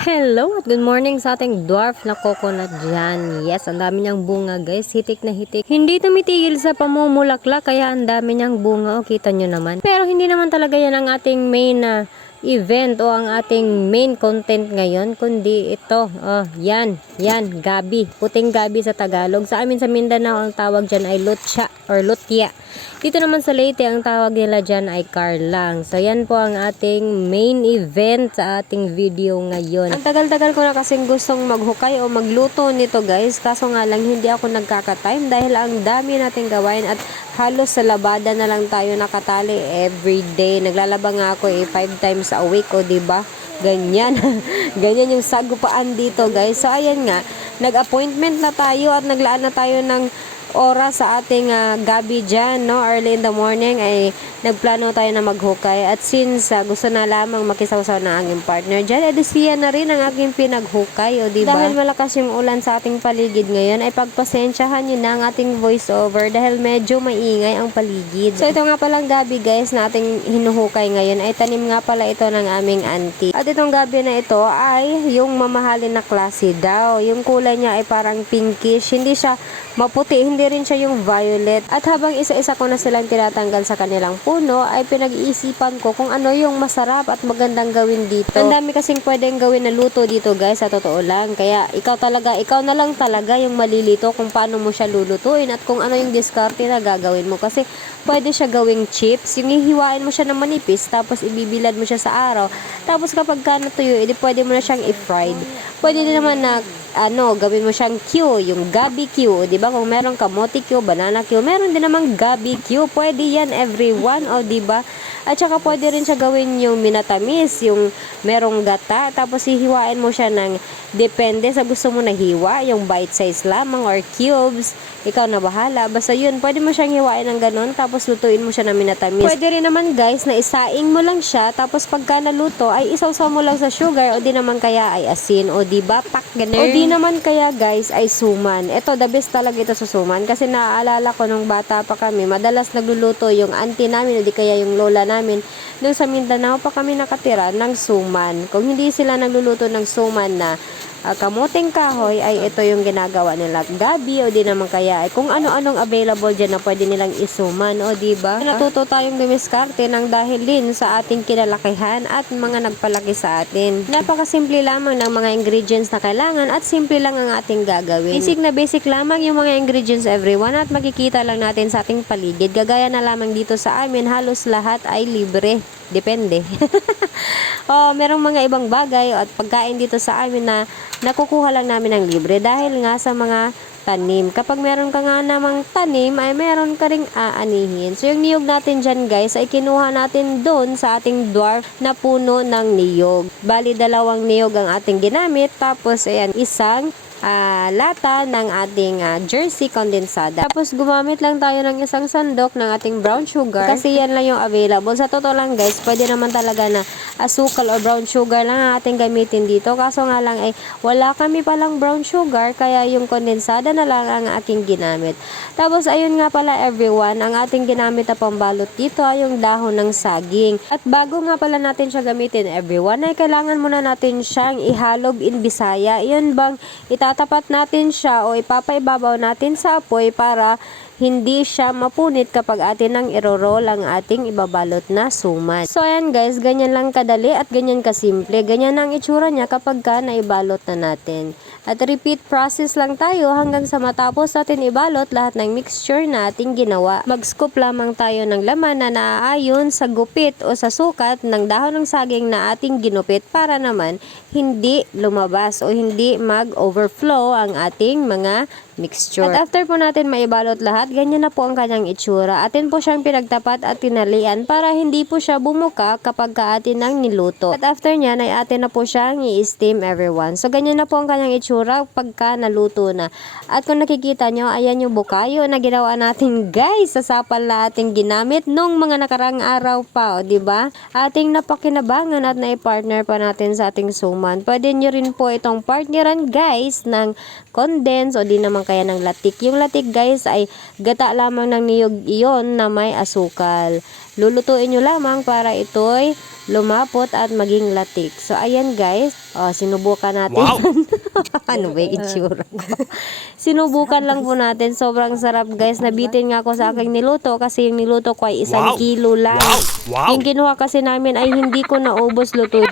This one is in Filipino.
Hello at good morning sa ating dwarf na coconut dyan. Yes, ang dami niyang bunga guys. Hitik na hitik. Hindi tumitigil sa pamumulaklak kaya ang dami niyang bunga. O, kita nyo naman. Pero hindi naman talaga yan ang ating main na event o ang ating main content ngayon. Kundi ito. Oh, yan. Yan. Gabi. Puting gabi sa Tagalog. Sa amin sa Mindanao ang tawag dyan ay lutya or lutya. Dito naman sa Leyte, ang tawag nila dyan ay karlang. So, yan po ang ating main event sa ating video ngayon. Ang tagal-tagal ko na kasing gustong maghukay o magluto nito guys. Kaso nga lang, hindi ako nagkaka-time dahil ang dami nating gawain at halos sa labada na lang tayo nakatali everyday. Naglalaba nga ako 5 times a week o diba? Ganyan. Ganyan yung sagupaan dito guys. So, ayan nga. Nag-appointment na tayo at naglaan na tayo ng oras sa ating gabi dyan, no? Early in the morning ay nagplano tayo na maghukay at since gusto na lamang makisawsaw na aking partner dyan, edi siya na rin ang aking pinaghukay, o diba? Dahil malakas yung ulan sa ating paligid ngayon ay pagpasensyahan nyo na ang ating voice over dahil medyo maingay ang paligid. So ito nga palang gabi guys na ating hinuhukay ngayon ay tanim nga pala ito ng aming auntie. At itong gabi na ito ay yung mamahalin na klase daw. Yung kulay niya ay parang pinkish, hindi siya maputi, hindi rin siya yung violet. At habang isa-isa ko na silang tinatanggal sa kanilang puno, ay pinag-iisipan ko kung ano yung masarap at magandang gawin dito. Ang dami kasing pwedeng gawin na luto dito guys, sa totoo lang. Kaya ikaw na lang talaga yung malilito kung paano mo siya lulutuin at kung ano yung diskarte na gagawin mo. Kasi pwede siya gawing chips, yung hihiwain mo siya ng manipis, tapos ibibilad mo siya sa araw. Tapos kapag ka natuyo, edi pwede mo na siyang i-fried. Pwede din naman na gawin mo siyang Q, yung Gabi Q, 'di ba? Kung meron kamote Q, banana Q, meron din namang Gabi Q. Pwede 'yan everyone, o 'di ba? At saka pwede rin siya gawin yung minatamis, yung merong gata, tapos hihiwain mo siya ng depende sa gusto mo na hiwa, yung bite size lamang or cubes. Ikaw na bahala. Basta yun, pwede mo siyang hiwain ng ganun, tapos lutuin mo siya ng minatamis. Pwede rin naman guys na isaing mo lang siya, tapos pagka naluto ay isawsaw mo lang sa sugar, o di naman kaya ay asin, o di ba? Pak ganun. O di naman kaya guys ay suman. Ito, the best talaga ito sa suman kasi naaalala ko nung bata pa kami, madalas nagluluto yung auntie namin o di kaya yung lola namin. Nung sa Mindanao pa kami nakatira ng suman. Kung hindi sila nagluluto ng suman na kamuting kahoy, ay ito yung ginagawa nila. Gabi o di naman kaya ay kung ano-anong available dyan na pwede nilang isuman, o diba? Natuto tayong dumiskarte ng dahil din sa ating kinalakihan at mga nagpalaki sa atin. Napakasimple lamang ng mga ingredients na kailangan at simple lang ang ating gagawin. Basic lamang yung mga ingredients everyone at makikita lang natin sa ating paligid. Gagaya na lamang dito sa amin, halos lahat ay libre. Depende. Merong mga ibang bagay at pagkain dito sa amin na nakukuha lang namin ng libre dahil nga sa mga tanim. Kapag meron ka nga namang tanim, ay meron ka ring aanihin. So, yung niyog natin dyan guys, ay kinuha natin doon sa ating dwarf na puno ng niyog. Bali, 2 niyog ang ating ginamit. Tapos, ayan, isang lata ng ating jersey condensada. Tapos gumamit lang tayo ng isang sandok ng ating brown sugar kasi yan lang yung available. Sa totoo lang guys, pwede naman talaga na asukal o brown sugar lang ang ating gamitin dito. Kaso nga lang ay wala kami palang brown sugar kaya yung condensada na lang ang aking ginamit. Tapos ayun nga pala everyone, ang ating ginamit na pambalot dito ay yung dahon ng saging. At bago nga pala natin siya gamitin everyone, ay kailangan muna natin siyang ihalog in Bisaya. Yun bang itatapat natin siya o ipapaibabaw natin sa apoy para hindi siya mapunit kapag atin nang iro-roll ang ating ibabalot na suman. So ayan guys, ganyan lang kadali at ganyan kasimple. Ganyan ang itsura niya kapag ka naibalot na natin. At repeat process lang tayo hanggang sa matapos natin ibalot lahat ng mixture na ating ginawa. Mag-scoop lamang tayo ng laman na naaayon sa gupit o sa sukat ng dahon ng saging na ating ginupit para naman hindi lumabas o hindi mag-overflow ang ating mga mixture. At after po natin maibalot lahat, ganyan na po ang kanyang itsura. Atin po siyang pinagtapat at tinalian para hindi po siya bumuka kapag atin nang niluto. At after nyan ay atin na po siyang i-steam everyone. So ganyan na po ang kanyang itsura pagka naluto na. At kung nakikita nyo, ayan yung bukayo na ginawa natin guys sa sapal na ating ginamit nung mga nakarang araw pa, o diba? Ating napakinabangan at naipartner pa natin sa ating suman. Pwede nyo rin po itong partneran guys ng condense o di naman kaya ng latik. Yung latik guys ay Gata lamang ng niyog iyon na may asukal. Lulutuin nyo lamang para ito'y lumapot at maging latik. So, ayan guys. Sinubukan natin. Wow! Ano ba yung itsura ko? Sinubukan lang po natin. Sobrang sarap guys. Nabitin nga ako sa aking niluto kasi yung niluto ko ay 1 kilo lang. Wow! Yung kinuha kasi namin ay hindi ko naubos luto.